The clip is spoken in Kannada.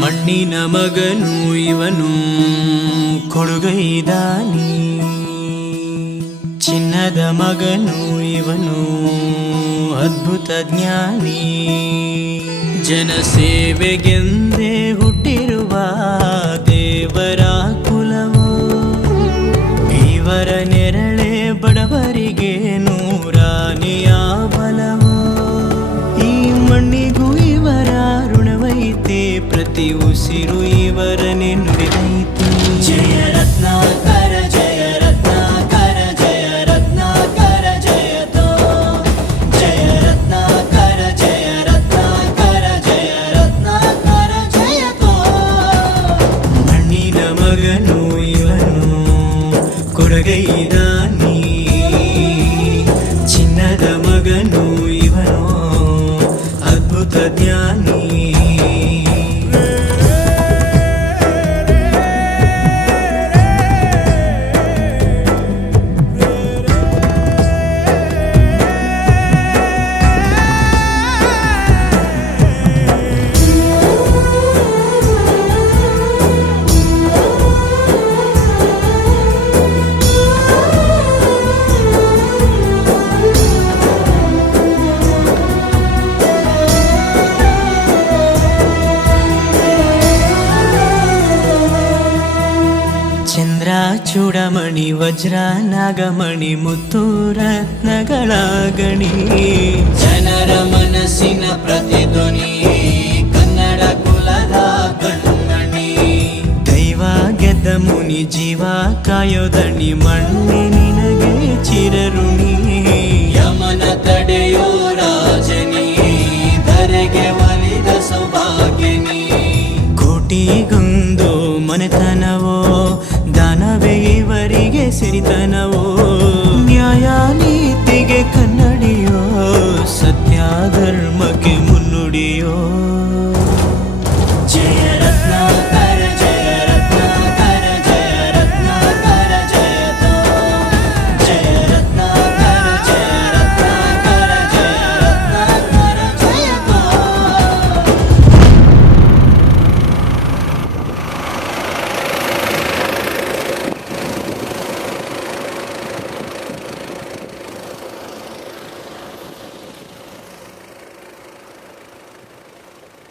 ಮಣ್ಣಿನ ಮಗನು ಇವನು ಕೊಡುಗೈದಾನಿ, ಚಿನ್ನದ ಮಗನು ಇವನು ಅದ್ಭುತ ಜ್ಞಾನಿ. ಜನಸೇವೆಗೆಂದೇ ಹುಟ್ಟಿರುವ ದೇವರ ಕುಲವು, ಇವರ ನೆರಳೆ ಬಡವರಿಗೆ ನೂರಾನೆಯ ಬಲವು. ಈ ಮಣ್ಣಿಗೂ ಇವರ ಋಣವೈತೆ, ಪ್ರತಿ ಉಸಿರು ಇವರನೆ ನುಡಿದೈತೆ. ಜಯ ರತ್ನಾಕರ ಜಯ ರತ್ನಾಕರ ಜಯ ರತ್ನಾಕರ ಜಯತೋ, ಜಯ ರತ್ನಾಕರ ಜಯ ರತ್ನಾಕರ ಜಯ ರತ್ನಾಕರ ಜಯತೋ. ಮಣ್ಣಿನ ಮಗನು ಇವನು ಕೊಡಗೈದಾನಿ, ಚಿನ್ನದ ಮಗನು ಇವನು ಅದ್ಭುತ ಜ್ಞಾನಿ. ಚಂದ್ರ ಚೂಡಮಣಿ ವಜ್ರ ನಾಗಮಣಿ ಮುತ್ತು ರತ್ನಗಳ ಗಣಿ, ಜನರ ಮನಸ್ಸಿನ ಪ್ರತಿಧ್ವನಿ ಕನ್ನಡ ಕುಲದ ಕಣ್ಮಣಿ. ದೈವ ಗೆದ್ದ ಮುನಿ ಜೀವ ಕಾಯೋದಣಿ, ಮಣ್ಣೆ ನಿನಗೆ ಚಿರಋಣಿ.